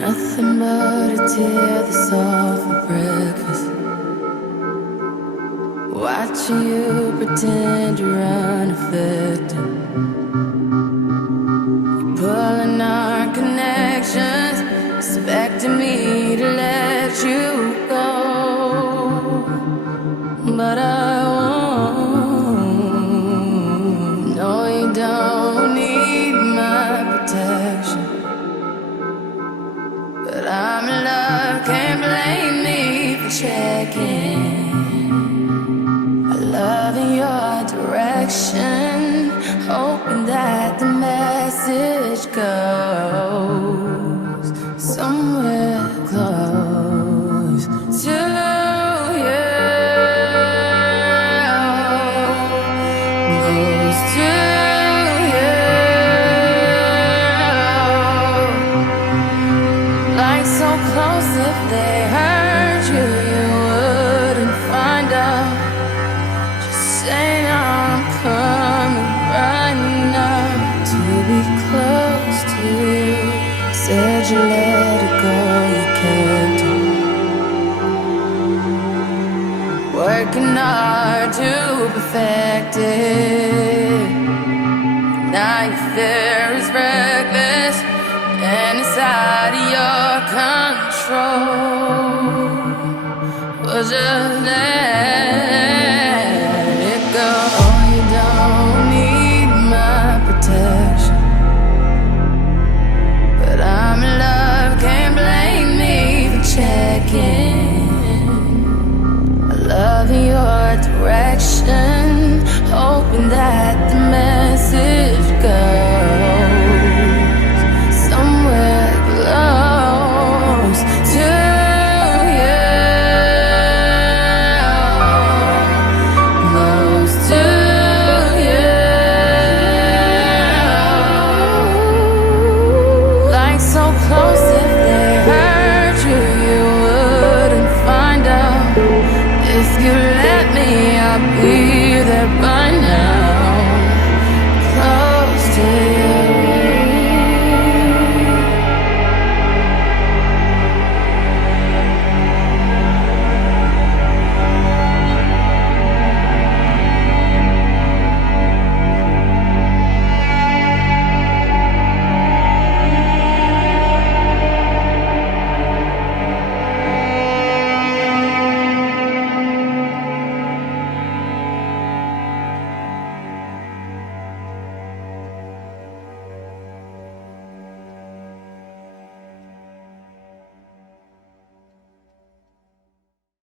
Nothing but a tear that's all for breakfast. Watching you pretend you're unaffected. You're pulling our connections, expecting me to let you go. But I won't. No, you don't need my protection. But I'm in love, can't blame me for checking. I love in your direction, hoping that the message goes somewhere close to you. Goes to you. Like so close, if they hurt you, you wouldn't find out. Just say I'm coming right now to be close to you. Said you let it go, you can't do. Working hard to perfect it. Now your fear is reckless and it's out of your control. Was just there.